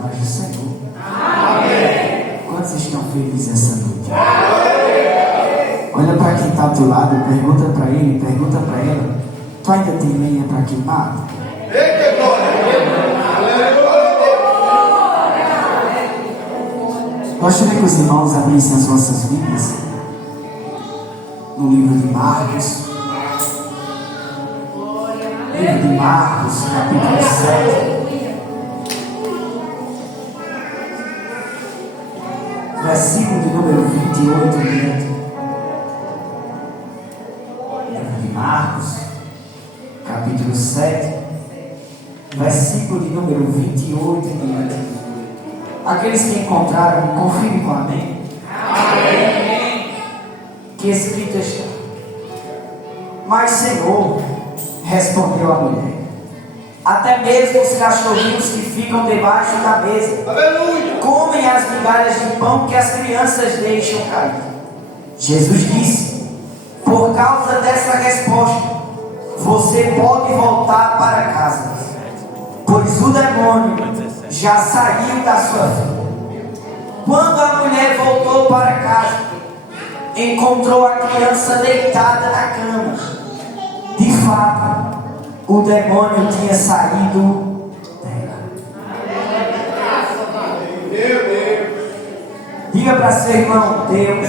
paz do Senhor. Amém. Quantos estão felizes essa noite? Amém. Olha para quem está ao teu lado, pergunta para ele, pergunta para ela: tu ainda tem lenha para queimar? Gostaria que os irmãos abrissem as vossas Bíblias no livro de Marcos. Livro de Marcos, capítulo 7. Versículo de número 28 em diante. Livro de Marcos, capítulo 7, versículo de número 28 em diante. Aqueles que encontraram, confirmem com amém. Amém. Que escrito está: mas Senhor, respondeu a mulher, até mesmo os cachorrinhos que ficam debaixo da mesa, aleluia, comem as migalhas de pão que as crianças deixam cair. Jesus disse: por causa dessa resposta, você pode voltar para casa, pois o demônio já saiu da sua vida. Quando a mulher voltou para casa, encontrou a criança deitada na cama. De fato, o demônio tinha saído dela. Diga para seu irmão: Deus,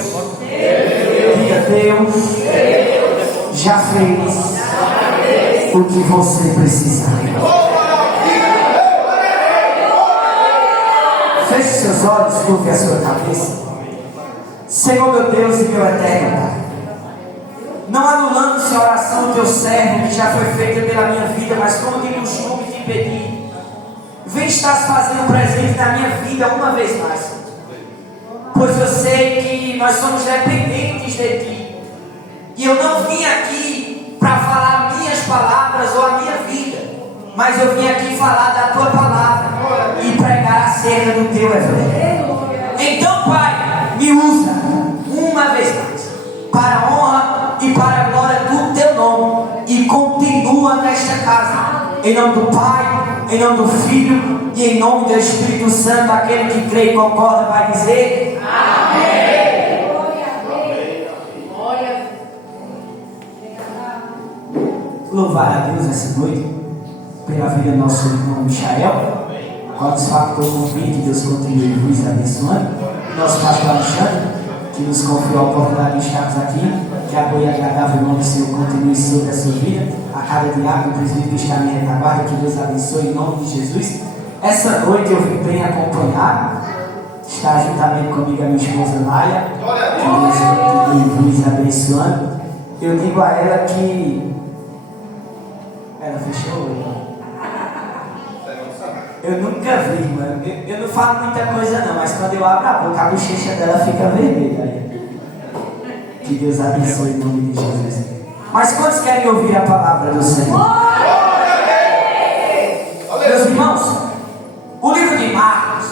diga, Deus já fez o que você precisava. Feche seus olhos, curve a sua cabeça. Senhor meu Deus e meu eterno Pai, não anulando-se a oração do teu servo que já foi feita pela minha vida, mas como de costume te pedi, vem estar fazendo presente na minha vida uma vez mais, pois eu sei que nós somos dependentes de ti, e eu não vim aqui para falar minhas palavras ou a minha vida, mas eu vim aqui falar da tua palavra e pregar acerca do teu evangelho. Então, Pai, me usa uma vez mais para a honra e para a glória do teu nome, e continua nesta casa, em nome do Pai, em nome do Filho e em nome do Espírito Santo. Aquele que crê e concorda vai dizer amém. Louvar a Deus essa noite pela vida do nosso irmão Michael. Qual satisfactou o convite, Deus continue nos abençoando. Nosso pastor Alexandre, que nos confiou a oportunidade de estarmos aqui, que a boa e agradável nome do Senhor continue sobre a sua vida. A cada diácono, presbítero que está em retaguarda, que Deus abençoe em nome de Jesus. Essa noite eu vim bem acompanhado, está juntamente comigo a minha esposa Laia, que Deus continue nos abençoando. Eu digo a ela que ela fechou o olho. Eu nunca vi, mano. Eu não falo muita coisa não, mas quando eu abro a boca, a bochecha dela fica vermelha. Que Deus abençoe em nome de Jesus. Mas quantos querem ouvir a palavra do Senhor? Meus irmãos, o livro de Marcos,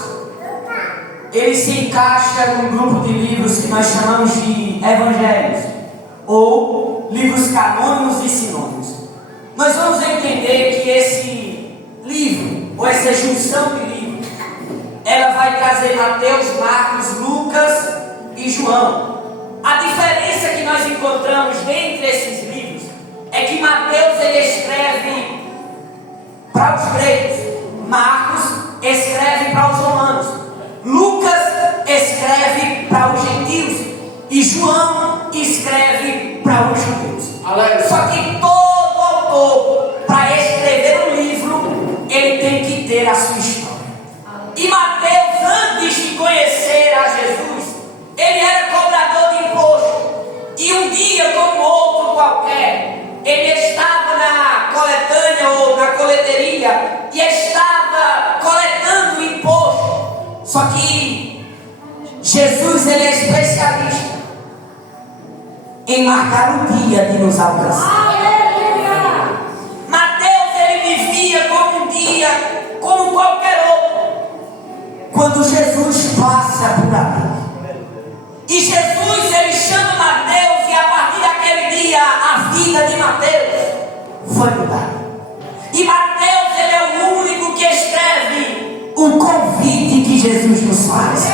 ele se encaixa num grupo de livros que nós chamamos de evangelhos, ou livros canônicos e sinônimos. Nós vamos entender que esse livro, ou essa junção de livros, ela vai trazer Mateus, Marcos, Lucas e João. A diferença que nós encontramos dentre esses livros é que Mateus ele escreve para os gregos, Marcos escreve para os romanos, Lucas escreve para os gentios e João escreve para os judeus. Só que todo autor, para escrever um livro, ele tem que ter a sua história. E Mateus, antes de conhecer a Jesus, ele era cobrador de imposto. E um dia, como outro qualquer, ele estava na coletânea ou na coleteria e estava coletando o imposto. Só que Jesus, ele é especialista em marcar o dia de nos alcançar. Como um dia, como qualquer outro, quando Jesus passa por ali, e Jesus ele chama Mateus, e a partir daquele dia a vida de Mateus foi mudada. E Mateus ele é o único que escreve o convite que Jesus nos faz.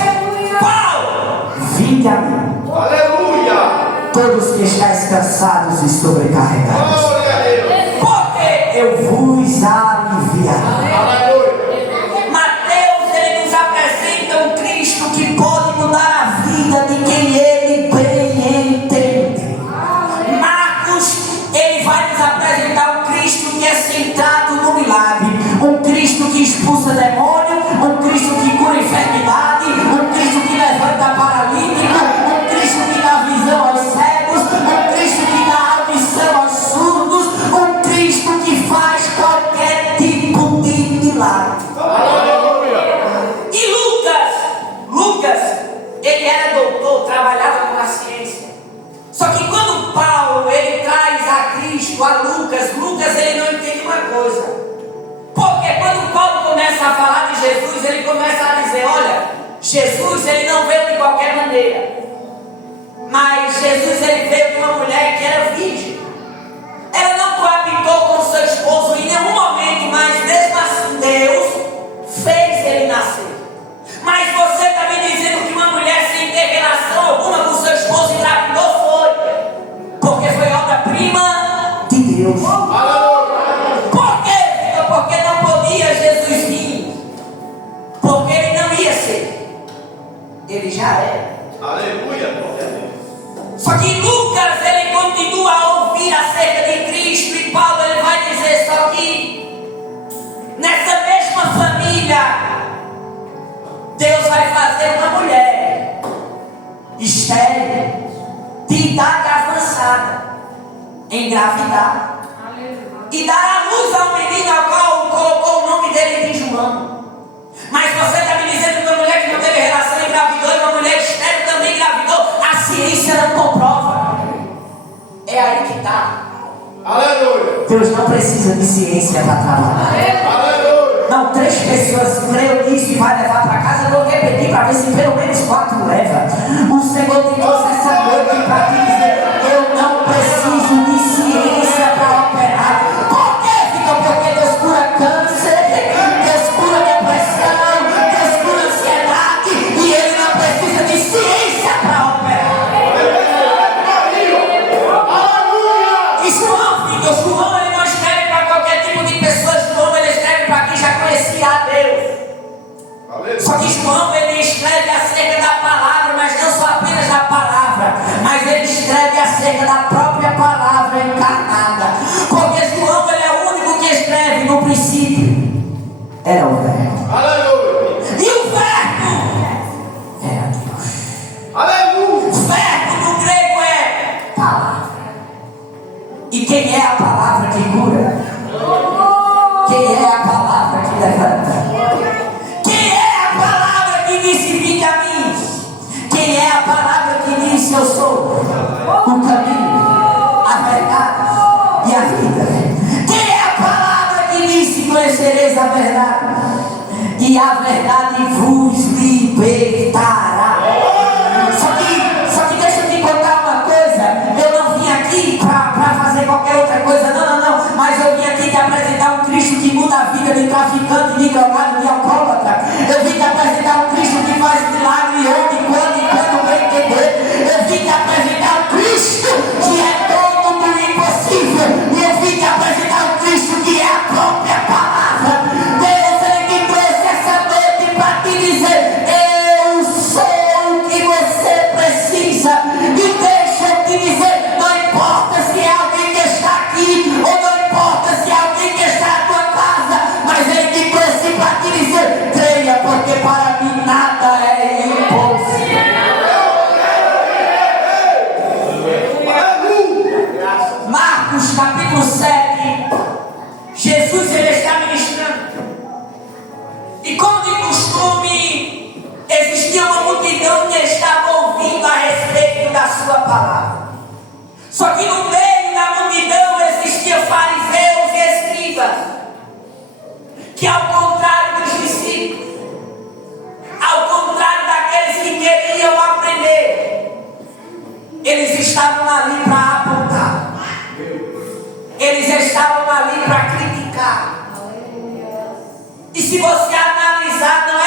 Qual? Vinde a mim. Aleluia. Todos que estáis cansados e sobrecarregados. Glória a Deus. Porque eu vos aliviarei. Aleluia. Mateus, ele nos apresenta um Cristo que pode mudar a vida de quem ele bem entende. Marcos, ele vai nos apresentar um Cristo que é centrado no milagre, um Cristo que expulsa demônio, um Cristo que cura enfermidade, um Cristo que levanta paralítico, um Cristo que dá visão aos cegos, um Cristo que dá audição aos surdos, um Cristo que faz qualquer tipo de milagre. E Lucas, ele era doutor, trabalhava com a ciência. Só que quando Paulo, ele traz a Cristo, a Lucas, ele não entende uma coisa. Porque quando Paulo começa a falar de Jesus, ele começa a dizer, olha, Jesus, ele não veio de qualquer maneira. Mas Jesus, ele veio de uma mulher que era virgem. Ela não coabitou com seu esposo em nenhum momento, mas mesmo assim Deus fez ele nascer. Mas você está me dizendo que uma mulher sem ter relação alguma com seu esposo engravidou? Foi. Porque foi obra-prima de Deus. Por quê, Vitor? Porque não podia Jesus vir. Porque ele não ia ser. Ele já era. Aleluia. Glória a Deus. Só que Lucas, ele continua a ouvir acerca de Cristo. E Paulo, ele vai dizer, só que nessa mesma família Deus vai fazer uma mulher estéril, de idade avançada, engravidar e dar à luz ao menino ao qual colocou o nome dele de João. Mas você está me dizendo que uma mulher que não teve relação engravidou e uma mulher estéril também engravidou? A ciência não comprova. É aí que está. Aleluia. Deus não precisa de ciência para trabalhar. Aleluia. Não, 3 pessoas creram nisso e vai levar para casa. Eu vou repetir para ver se pelo menos 4 leva. O Senhor te trouxe essa noite para te dizer: eu não preciso de ciência para operar. Por quê, Vitor? Porque Deus cura câncer, Deus cura depressão, Deus cura ansiedade, e Ele não precisa de ciência para operar. E João, ele não escreve para qualquer tipo de pessoa. João, ele escreve para quem já conhecia a Deus. Só que João, ele escreve acerca da palavra, mas não só apenas da palavra, mas ele escreve acerca da própria palavra encarnada. Porque João, ele é o único que escreve no princípio era o Verbo. Aleluia. E o Verbo era Deus. Aleluia. Verbo no grego é palavra. E quem é a palavra que cura? Quem é a palavra que levanta? Quem é a palavra que disse: vinde a mim? Quem é a palavra que disse: eu sou o caminho, a verdade e a vida? Quem é a palavra que disse: conhecereis a verdade e a verdade vos libertará? Só que deixa eu te contar uma coisa. Eu não vim aqui para fazer qualquer outra coisa, não. Mas eu vim aqui te apresentar um Cristo que muda a vida de traficante, de drogado, de alcoólatra. Eu vim te apresentar um Cristo que faz milagre onde, quando e quando bem entender. Eu vim te apresentar um Cristo que é dono do impossível. E eu vim te apresentar um Cristo que é a própria palavra. Deus, ele me trouxe essa noite para te dizer: eu sou o que você precisa. E deixa eu te dizer, não importa se é alguém que está aqui, ou não importa se é alguém que está na tua casa, mas ele te trouxe para te dizer: creia, porque para mim nada é impossível. Marcos capítulo 7, Jesus, ele está ministrando. E como de costume, existia uma multidão que estava ouvindo a respeito da sua palavra. Só que no meio da multidão existia fariseus e escribas, que ao contrário dos discípulos, ao contrário daqueles que queriam aprender, eles estavam ali para apontar. Eles estavam ali para criticar. E se você analisar, não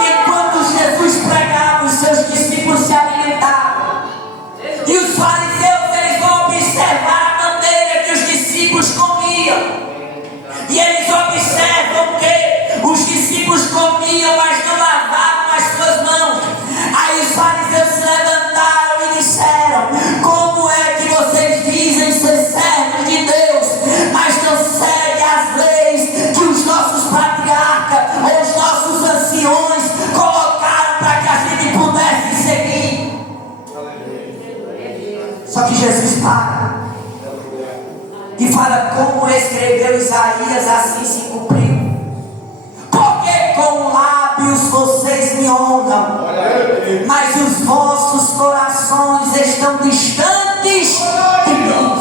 Enquanto Jesus pregava, os seus discípulos se alimentavam. E os fariseus, eles vão observar a maneira que os discípulos comiam. E eles observam que os discípulos comiam, mas não lavavam as suas mãos. Aí os fariseus se levantaram e disseram: como é que vocês dizem ser servos de Deus, mas não seguem as leis que os nossos patriarcas ou os nossos anciões colocaram para que a gente pudesse seguir? Só que Jesus para e fala: como escreveu Isaías, assim se cumpriu. Porque com lábios vocês me honram, mas os vossos corações estão distantes de mim.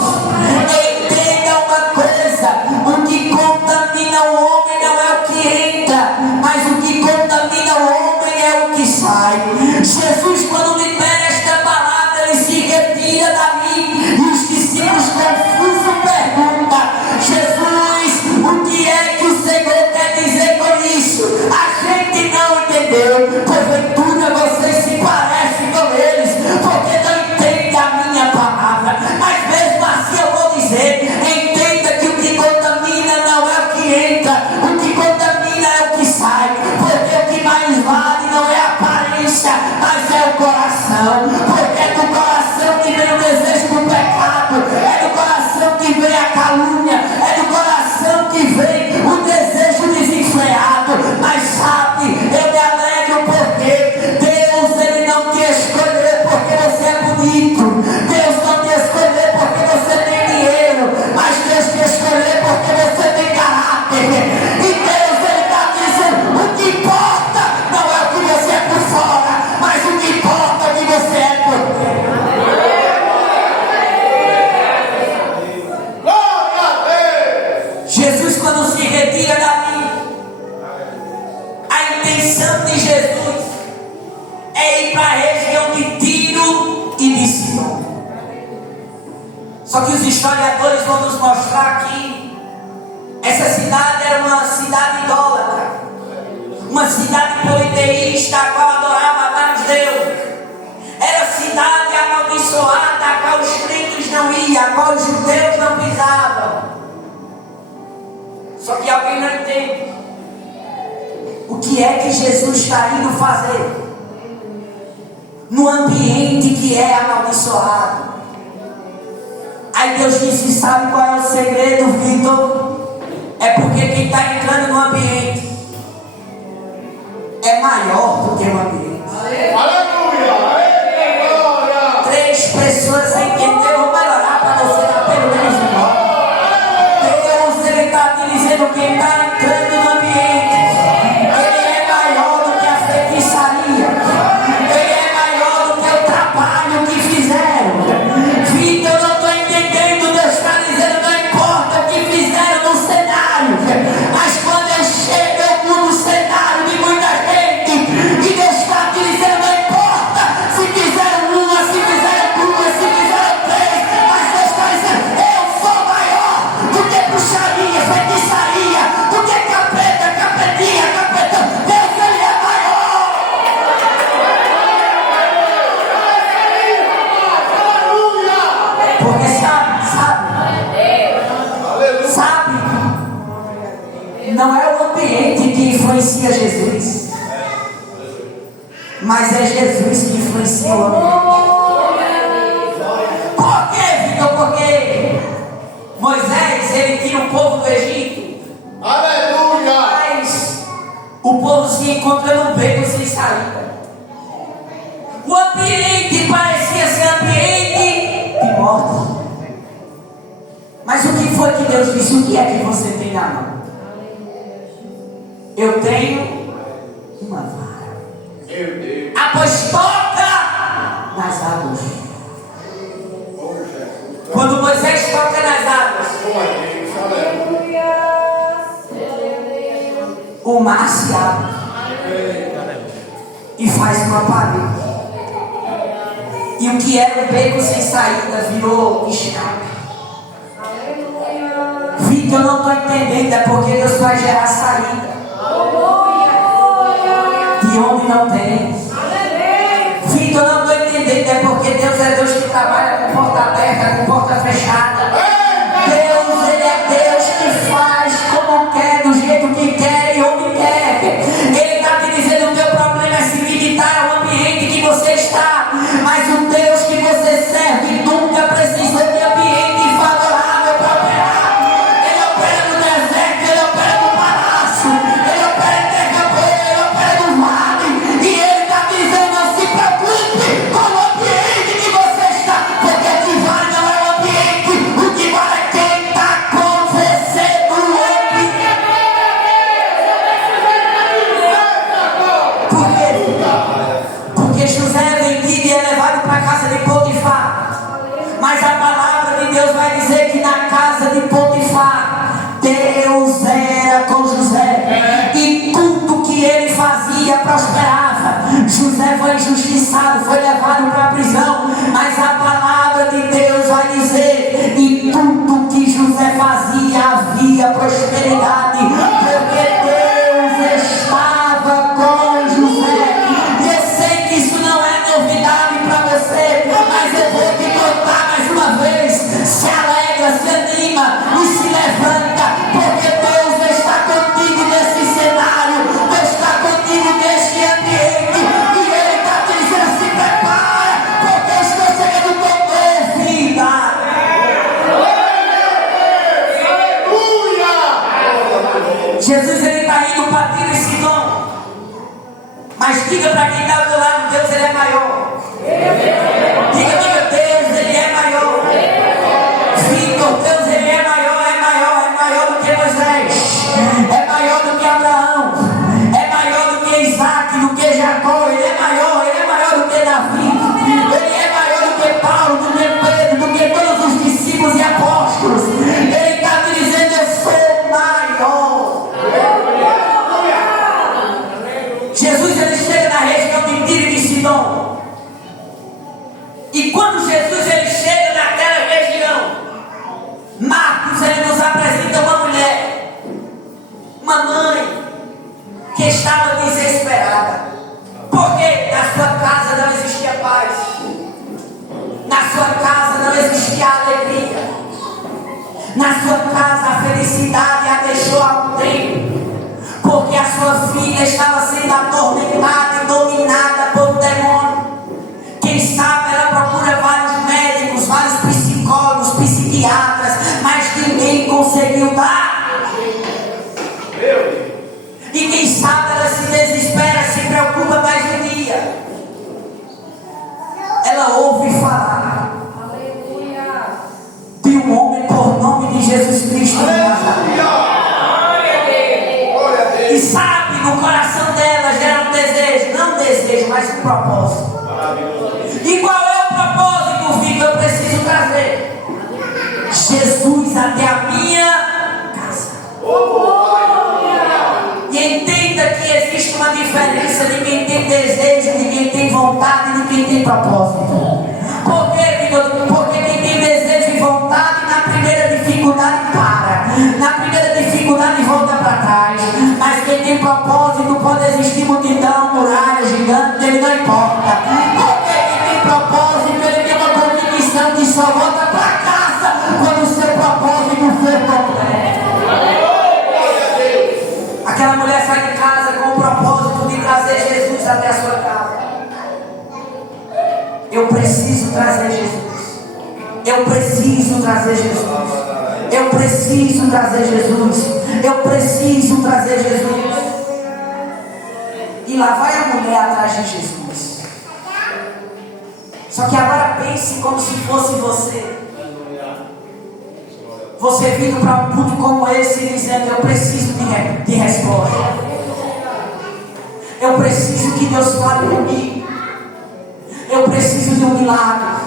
Entenda uma coisa: o que contamina o homem não é o que entra, mas o que contamina o homem é o que sai. Jesus, quando libera esta palavra, ele se retira dali e os discípulos confusos perguntam: Jesus, o que é que o Senhor quer dizer com isso? A gente não entendeu. Porventura vocês se parecem com eles, porque não entendem a minha palavra. Mas mesmo assim eu vou dizer: entenda que o que contamina não é o que entra, o que contamina é o que sai. Porque o que mais vale não é a aparência, mas é o coração. Porque é do coração que vem o desejo do pecado, é do coração que vem a calúnia, é do coração que vem o desejo desenfreado. Mas sabe, eu me alegro porque Deus, ele não te escolheu porque você é bonito, Deus não te escolheu porque você tem dinheiro, mas Deus te escolheu porque você tem caráter. E Deus, ele está dizendo: o que importa não é o que você é por fora, mas o que importa é o que você é por dentro. Glória a Deus. Jesus, quando se retira dali, a intenção de Jesus é ir para a região de Tiro e de Sidom. Só que os historiadores vão nos mostrar que essa cidade era uma cidade idólatra, uma cidade politeísta, a qual adorava vários deuses. Era cidade amaldiçoada, a qual os crentes não iam, a qual os judeus não pisavam. Só que alguém não entende o que é que Jesus está indo fazer no ambiente que é amaldiçoado. Aí Deus disse: sabe qual é o segredo, Vitor? É porque quem está entrando no ambiente é maior do que o ambiente. Aleluia. Glória. 3 pessoas entenderam. Vou melhorar para você dar pelo menos um nome. Deus, ele está te dizendo: quem está entrando no ambiente, ele é maior do que a feitiçaria, ele é maior do que o trabalho que fizeram. Vitor, eu não estou entendendo. Deus está dizendo: não importa o que fizeram no cenário, mas quando eu chego eu mudo o cenário de muita gente. E Deus está te dizendo: não importa se fizeram uma, se fizeram 2, se fizeram 3, mas Deus está dizendo: eu sou maior do que bruxaria, feitiçaria, do que capeta, capetinha, capetão. Deus, ele é maior. Porque sabe, não é o ambiente que influencia Jesus, mas é Jesus que influencia o ambiente. Por quê, Vitor? Porque Moisés, ele tira o povo do Egito, Aleluia. mas o povo se encontra no beco sem saída. O ambiente parecia ser ambiente de morte. Mas o que foi que Deus disse? O que é que você tem na mão? Eu tenho uma vara. Meu Deus. Ah, pois toca nas águas. Quando Moisés toca nas águas, Glória a Deus. Aleluia. o mar se abre e faz uma parede. E o que era um beco sem saída virou escape. que eu não estou entendendo, é porque Deus vai gerar saída de onde não tem. Filho, eu não estou entendendo, é porque Deus é Deus que trabalha com porta aberta, com porta fechada. Deus, Ele é Deus que faz como quer, do jeito que quer e onde quer. Ele está te dizendo: o teu problema é se limitar ao ambiente que você está, mas o Deus que você serve nunca precisa de ambiente favorável para operar. Ele opera no deserto, Ele opera no palácio, Ele opera em terra boa, Ele opera no vale, e Ele está dizendo: não se preocupe com o ambiente que você está, porque o que vale não é o ambiente, o que vale é quem está com você no ambiente. Por quê? Porque José é vendido e é levado para a casa de Potifar. Mas a palavra de Deus vai dizer que na casa de Potifar, Deus era com José. E tudo que ele fazia prosperava. José foi injustiçado, foi levado para a prisão. Mas a palavra de Deus vai dizer: e tudo que José fazia havia prosperidade. Porque Deus estava com José. E eu sei que isso não é novidade para você, mas eu vou te contar mais uma vez. Se alegra, se anima e se levanta, porque Deus está contigo nesse cenário, Deus está contigo neste ambiente, e Ele está te dizendo: se prepara, porque eu estou chegando com vida. Jesus, Ele está indo para Tiro e Sidom. Mas diga para quem está do teu lado: Deus, Ele é maior. Diga, Deus, Ele é maior. Vitor, Deus, Ele é maior do que Moisés, é maior do que Abraão, é maior do que Isaac, do que Jacó. Ele é maior do que Davi, Ele é maior do que Paulo, do que Pedro, do que todos os discípulos e apóstolos. Ele está te dizendo: eu sou maior. Jesus, Ele chega na região de Tiro e de Sidom. E quando Jesus, Ele chega naquela região, Marcos, ele nos apresenta uma mulher, uma mãe, que estava desesperada, porque na sua casa não existia paz, na sua casa não existia alegria, na sua casa a felicidade a deixou há um tempo, porque a sua filha estava sendo atormentada e dominada por um demônio. Quem sabe ela procura vários médicos, vários psicólogos, psiquiatras, mas ninguém conseguiu dar. E quem sabe ela se desespera, se preocupa mais um dia. Ela ouve falar de um homem por nome de Jesus Cristo de Nazaré. E sabe, no coração dela gera um desejo, não um desejo, mas um propósito. E qual é o propósito, filho? Eu preciso trazer Jesus até a minha casa. E entenda que existe uma diferença de quem tem desejo, de quem tem vontade, de quem tem propósito. Por quê, filho? Porque quem tem desejo e vontade, na primeira dificuldade para, na primeira dificuldade volta para trás. Mas quem tem propósito, pode existir multidão, muralha, gigante, ele não importa. Porque quem tem propósito, ele tem uma convicção que só volta para casa quando o seu propósito for completo. Aquela mulher sai de casa com o propósito de trazer Jesus até a sua casa. Eu preciso trazer Jesus. Eu preciso trazer Jesus. Eu preciso trazer Jesus. Eu preciso trazer Jesus. E lá vai a mulher atrás de Jesus. Só que agora pense como se fosse você. Você vindo para um culto como esse e dizendo: eu preciso de resposta. Eu preciso que Deus fale comigo. Eu preciso de um milagre.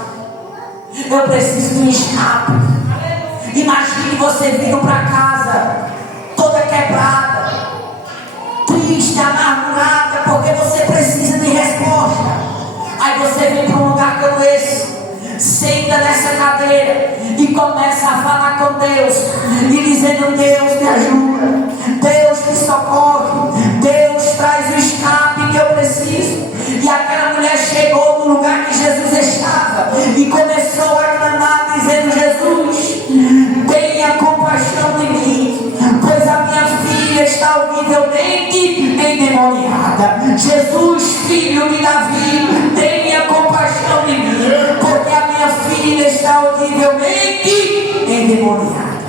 Eu preciso de um escape. Imagine você vindo para casa toda quebrada, triste, amargurada, porque você precisa de resposta. Aí você vem para um lugar como esse, senta nessa cadeira e e começa a falar com Deus e dizendo: Deus me ajuda, Deus me socorre, Deus traz o escape que eu preciso. E aquela mulher chegou no lugar que Jesus estava e começou a clamar dizendo: Jesus, tenha compaixão de mim, pois a minha filha está horrivelmente endemoniada. Jesus, filho de Davi, tenha compaixão de mim, porque a minha filha está horrivelmente endemoniada.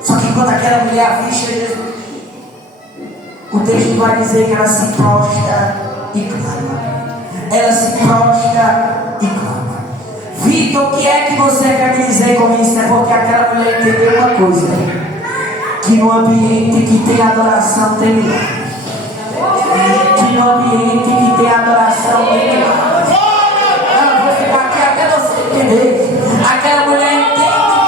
Só que quando aquela mulher avista Jesus, o texto vai dizer que ela se prostra e clama. Ela se prostra e clama. Vitor, o que é que você quer me dizer com isso? É porque aquela mulher entendeu uma coisa: que no ambiente que tem adoração tem milagre. Que no ambiente que tem adoração tem milagre. Eu vou ficar aqui até você entender. Aquela mulher entende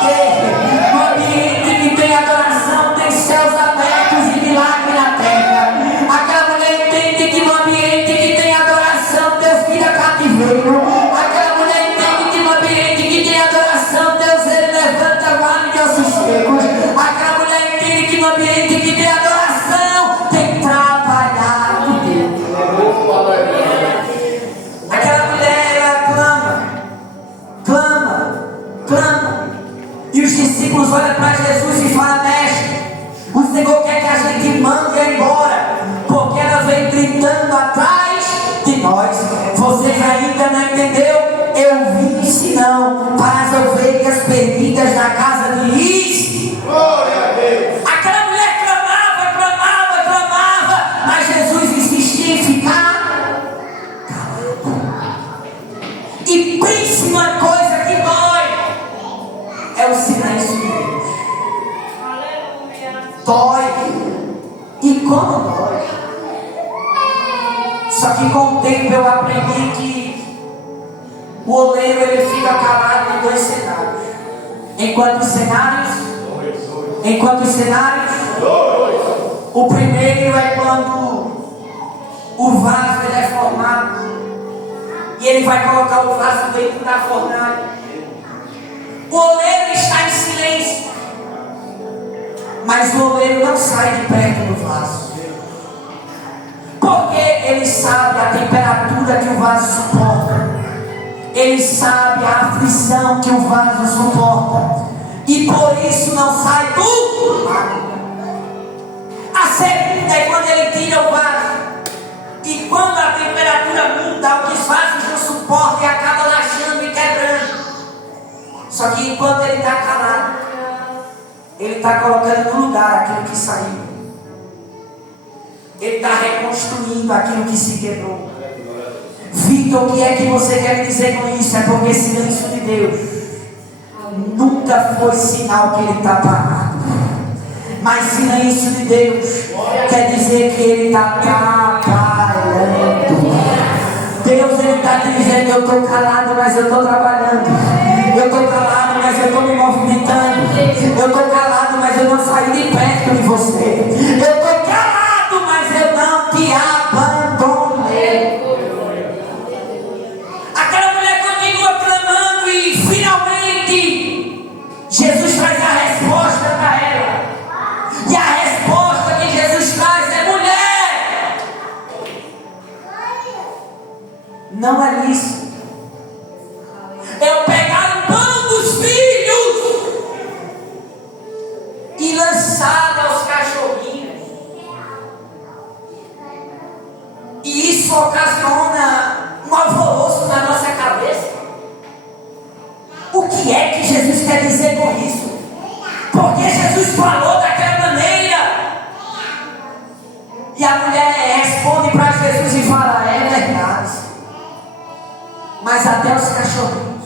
que no ambiente que tem adoração tem céus abertos e milagre na terra. Aquela mulher entende que no ambiente que tem adoração Deus tira cativeiro. Aquela mulher entende que no ambiente que tem adoração Deus ele levanta vale de ossos secos. Aquela mulher entende que no ambiente que tem adoração tem trabalhar com Deus. Aquela mulher ela clama. E os discípulos olham para Jesus e falam: Mestre, o Senhor quer que a gente mande embora, porque ela vem gritando atrás de nós. Vocês ainda não entenderam? Eu vim senão para as ovelhas perdidas na casa de Is. Glória a Deus. Aquela mulher clamava, mas Jesus insistia em ficar calado. E pense uma coisa que dói: é o silêncio de Deus. Dói. E como dói. Só que com o tempo eu aprendi que o oleiro ele fica calado em dois cenários. Em quantos cenários? O primeiro é quando o vaso ele é formado e ele vai colocar o vaso dentro da fornalha. O oleiro está em silêncio, mas o oleiro não sai de perto do vaso, porque ele sabe a temperatura que o vaso suporta, ele sabe a aflição que o vaso suporta, e por isso não sai do vaso. A segunda é quando ele tira o vaso, e quando a temperatura muda, os vasos não suportam e acaba laxando e quebrando. Só que enquanto ele está calado, ele está colocando no lugar aquilo que saiu. Ele está reconstruindo aquilo que se quebrou. Vitor, o que é que você quer dizer com isso? É porque silêncio de Deus nunca foi sinal que ele está parado. Mas silêncio de Deus quer dizer que ele está trabalhando. Deus ele está dizendo: eu estou calado, mas eu estou trabalhando. Eu estou calado, mas eu estou me movimentando. Eu estou calado, mas eu não saí de perto de você. Eu estou calado, mas eu não te abandonei. Aquela mulher continua clamando e finalmente Jesus traz a resposta para ela. E a resposta que Jesus traz é: mulher, não é isso. Eu pegar o pão dos filhos e lançar aos cachorrinhos. E isso ocasiona um alvoroço na nossa cabeça. O que é que Jesus quer dizer com isso? Porque Jesus falou daquela maneira. E a mulher responde para Jesus e fala: é verdade, mas até os cachorrinhos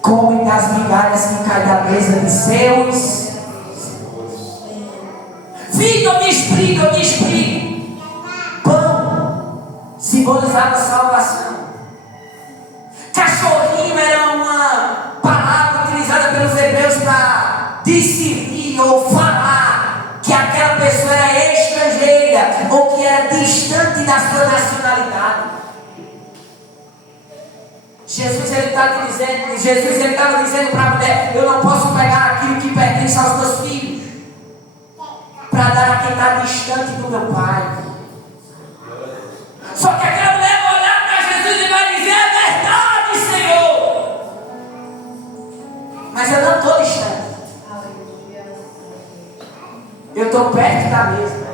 comem das migalhas que caem da mesa de seus. Vitor, me explique. Pão simbolizava a salvação. Cachorrinho era uma palavra utilizada pelos hebreus para discernir ou falar que aquela pessoa era estrangeira ou que era distante da sua nacionalidade. Jesus ele estava dizendo para a mulher: eu não posso pegar aquilo que pertence aos meus filhos para dar a quem está distante do meu pai. Só que aquela mulher vai olhar para Jesus e vai dizer: é verdade, Senhor, mas eu não estou distante, eu estou perto da mesa.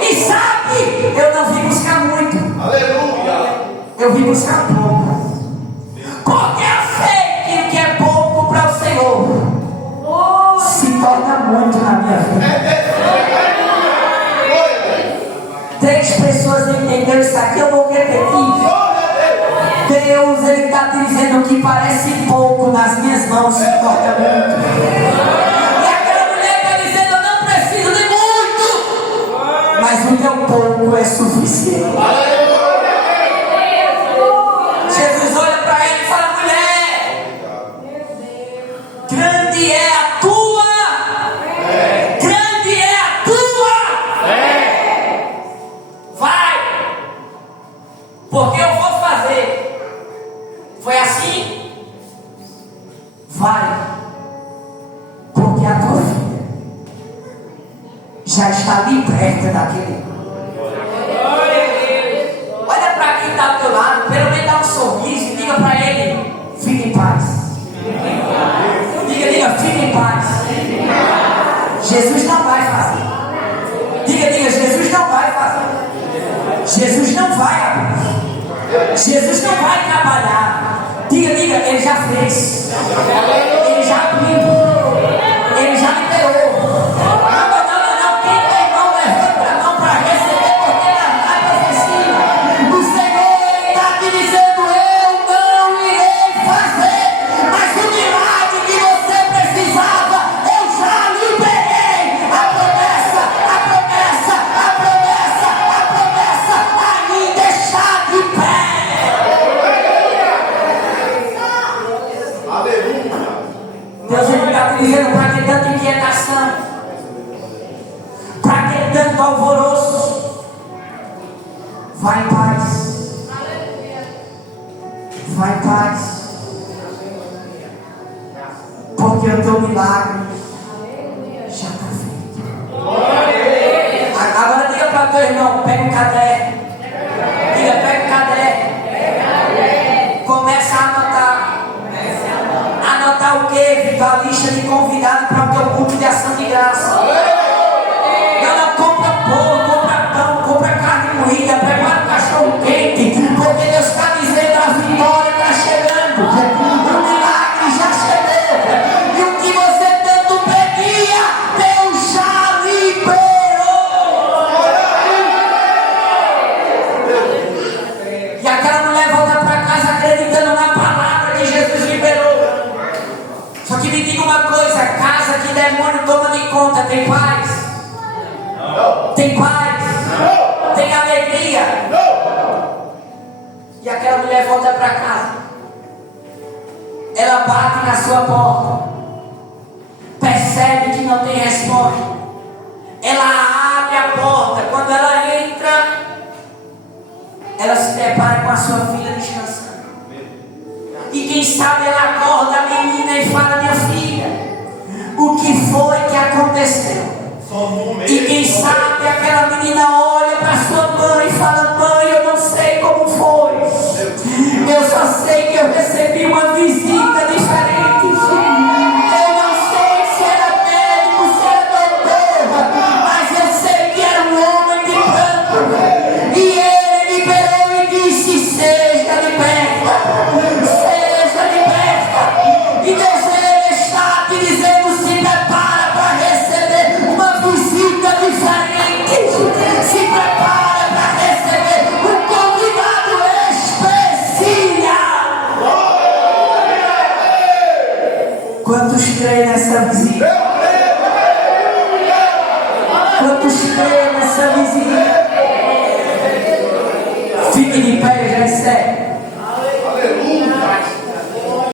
E sabe, eu não vim buscar muito. Aleluia. Eu vim buscar pouco. Porque eu sei que o que é pouco para o Senhor se torna muito na minha vida. 3 pessoas entenderam isso aqui, eu vou repetir. Deus, Ele está dizendo que parece pouco nas minhas mãos se torna muito. Mas o teu pouco é suficiente. Jesus olha para ele e fala: mulher, grande é a tua, grande é a tua. Vai, porque eu vou fazer. Foi assim? Vai, porque a tua filha já está liberta daquele. Olha para quem está ao teu lado, pelo menos dá um sorriso e diga para ele: fique em paz. Diga, fique em paz. Jesus não vai fazer. Diga, Jesus não vai fazer. Jesus não vai abrir. Jesus não vai trabalhar. Diga, ele já fez. Ele já abriu. Ele já liberou. Deus está dizendo: para que tanta inquietação? Para que tanto alvoroço? Vai em paz. Vai em paz. Porque o teu milagre já está feito. Agora diga para teu irmão: pega um caderno. Diga: pega um caderno. Começa a anotar. Anotar o que? A lista de convidados para o teu culto de ação de graça. Não compra pão, compra pão, compra carne moída, prepara um cachorro quente, porque Deus está dizendo: a vitória está chegando, o milagre já chegou, e o que você tanto pedia, Deus já liberou. E aquela mulher volta para casa acreditando na palavra que Jesus liberou. Só que me diga uma coisa: casa que demônio toma de conta, tem paz? Não. Tem paz? Não. Tem alegria? Não. E aquela mulher volta para casa, ela bate na sua porta, percebe que não tem resposta, ela abre a porta. Quando ela entra, ela se depara com a sua filha descansando. E quem sabe ela acorda a menina e fala: minha filha, o que foi que aconteceu? E quem sabe aquela menina olha para sua mãe e fala: mãe, eu não sei como foi, eu só sei que eu recebi uma visita diferente. Eu não sei se era médico, se era doutor, mas eu sei que era um homem de branco. E ele liberou e disse: seja liberta. E Deus, Ele está te dizendo: se prepara para receber uma visita diferente. Se prepara para receber um convidado especial. Quantos creem nessa visita? Quantos creem nessa visita?